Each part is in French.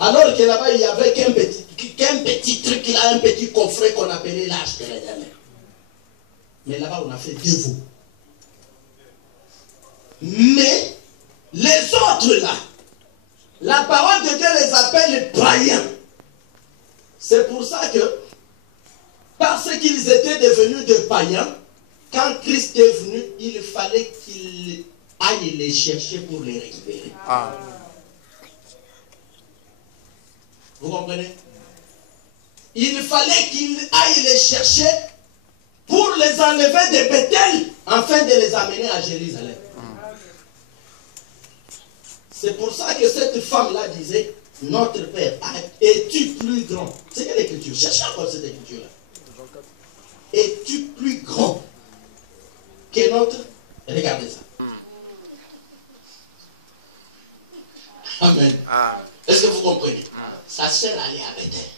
Alors que là-bas, il n'y avait qu'un petit truc, là, un petit coffret qu'on appelait l'Arche de l'Éternel. Mais là-bas, on a fait 2 veaux. Mais les autres là, la parole de Dieu les appelle païens. C'est pour ça que, parce qu'ils étaient devenus des païens, quand Christ est venu, il fallait qu'il aille les chercher pour les récupérer. Ah. Vous comprenez? Il fallait qu'il aille les chercher pour les enlever de Bethel, afin de les amener à Jérusalem. C'est pour ça que cette femme-là disait, notre Père, es-tu plus grand? C'est quelle écriture? Cherchez encore cette écriture-là. Es-tu plus grand que notre... Regardez ça. Amen. Est-ce que vous comprenez? Sa sœur allait à Bethel.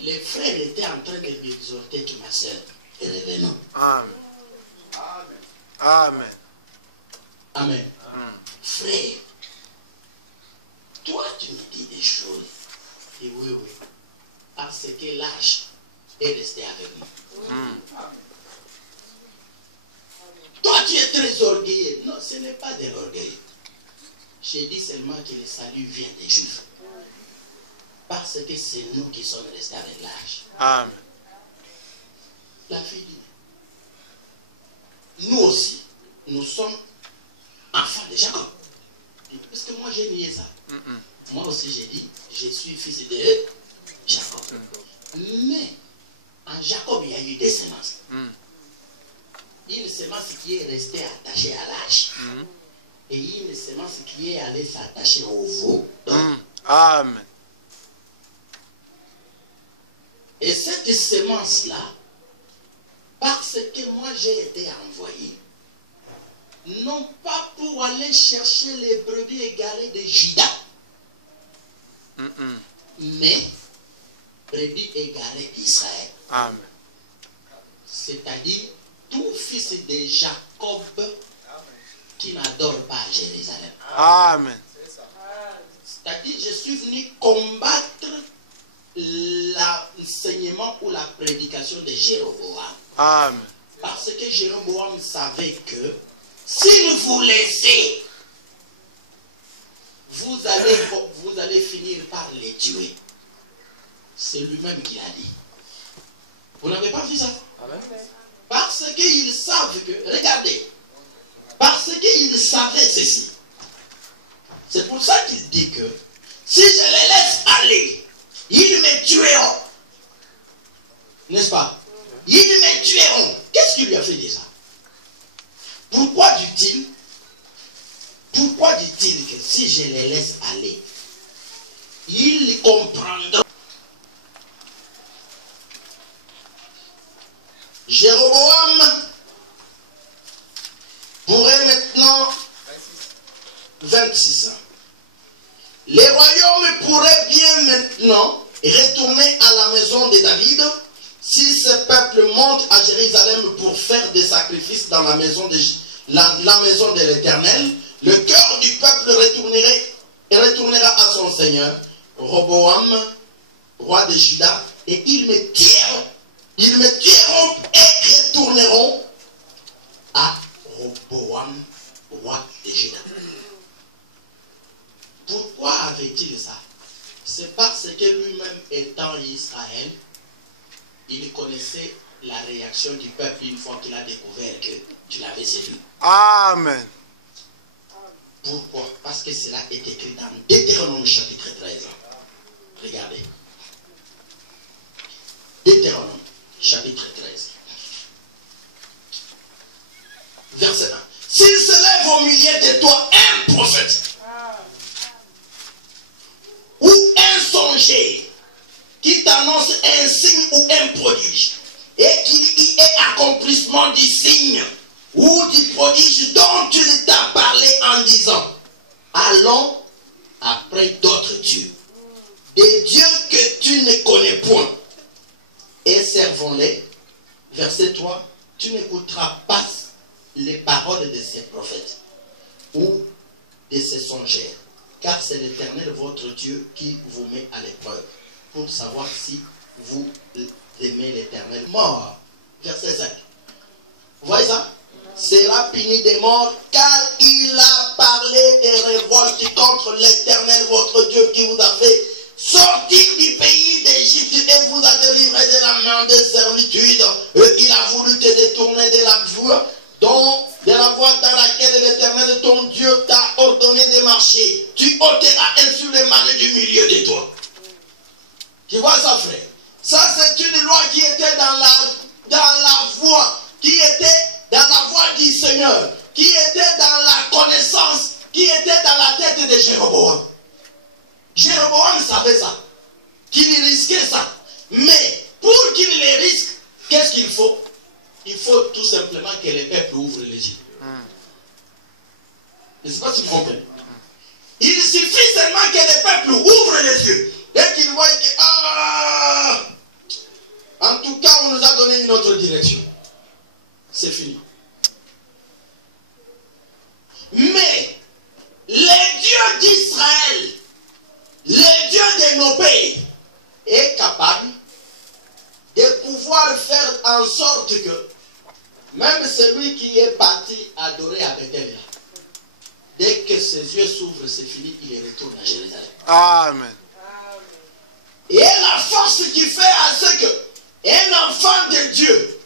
Les frères étaient en train de lui exhorter que ma sœur, revenons. Amen. Amen. Amen. Frère, toi tu me dis des choses. Et oui, oui. Parce que l'âge est resté avec nous. Toi tu es très orgueilleux. Non, ce n'est pas de l'orgueil. J'ai dit seulement que le salut vient des Juifs. Parce que c'est nous qui sommes restés avec l'âge. Amen. La fille dit, nous aussi, nous sommes enfants de Jacob. Parce que moi j'ai nié ça. Moi aussi j'ai dit, je suis fils de Jacob. Mais en Jacob, il y a eu des semences. Une semence qui est restée attachée à l'âge. Et une semence qui est allée s'attacher au veau. Amen. Et cette semence-là, parce que moi j'ai été envoyé, non pas pour aller chercher les brebis égarées de Juda, mais brebis égarées d'Israël. Amen. C'est-à-dire tout fils de Jacob qui n'adore pas Jérusalem. Amen. C'est-à-dire je suis venu combattre l'enseignement ou la prédication de Jéroboam. Amen. Parce que Jéroboam savait que s'il vous laissez, vous allez finir par les tuer. C'est lui-même qui l'a dit. Vous n'avez pas vu ça? Amen. Parce qu'ils savent que, regardez, parce qu'ils savaient ceci. C'est pour ça qu'il dit que si je les laisse aller, ils me tueront. N'est-ce pas? Ils me tueront. Qu'est-ce qui lui a fait dire ça? Pourquoi dit-il que si je les laisse aller, ils comprendront? Jéroboam pourrait maintenant 26 ans. Les royaumes pourraient bien maintenant retourner à la maison de David si ce peuple monte à Jérusalem pour faire des sacrifices dans la maison de l'Éternel. Le cœur du peuple retournera à son Seigneur, Roboam, roi de Juda, et ils me tueront et retourneront à Roboam, roi de Juda. Pourquoi avait-il ça? C'est parce que lui-même étant Israël, il connaissait la réaction du peuple une fois qu'il a découvert que tu l'avais séduit. Amen. Pourquoi? Parce que cela est écrit dans Deutéronome chapitre 13. Regardez. Deutéronome chapitre 13. Verset 1. S'il se lève au milieu de toi un prophète ou un songe qui t'annonce un signe ou un prodige, et qu'il y ait accomplissement du signe ou du prodige dont tu t'as parlé en disant, allons après d'autres dieux, des dieux que tu ne connais point, et servons-les. Verset 3, tu n'écouteras pas les paroles de ces prophètes ou de ces songeurs, car c'est l'Éternel votre Dieu qui vous met à l'épreuve, pour savoir si vous aimez l'Éternel. Mort, verset 5. Vous voyez ça? Sera puni des morts, car il a parlé des révoltes contre l'Éternel votre Dieu qui vous a fait sortir du pays d'Égypte et vous a délivré de la main de servitude. Et il a voulu te détourner de la voie dans laquelle l'Éternel ton Dieu t'a ordonné de marcher. Tu ôteras ainsi le mal du milieu de toi. Tu vois ça, frère? Ça, c'est une loi qui était dans la voie, qui était dans la voie du Seigneur, qui était dans la connaissance, qui était dans la tête de Jéroboam. Jéroboam savait ça, qu'il risquait ça. Mais pour qu'il les risque, qu'est-ce qu'il faut? Il faut tout simplement que les peuples ouvrent les yeux. Je ne sais pas si vous comprenez. Il suffit seulement que les peuples ouvrent les yeux et qu'ils voient que, en tout cas, on nous a donné une autre direction. C'est fini. Mais le Dieu d'Israël, le Dieu de nos pays, est capable de pouvoir faire en sorte que même celui qui est parti adorer à Bethel, dès que ses yeux s'ouvrent, c'est fini, il retourne à Jérusalem. Amen. Et la force qui fait à ce qu'un enfant de Dieu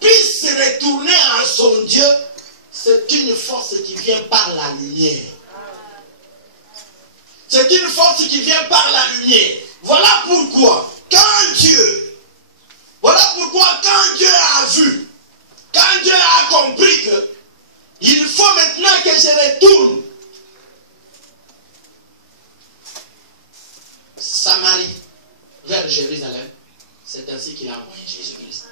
puisse retourner à son Dieu, c'est une force qui vient par la lumière. C'est une force qui vient par la lumière. Voilà pourquoi, quand Dieu a vu, quand Dieu a compris que il faut maintenant que je retourne Samarie vers Jérusalem, c'est ainsi qu'il a envoyé Jésus-Christ.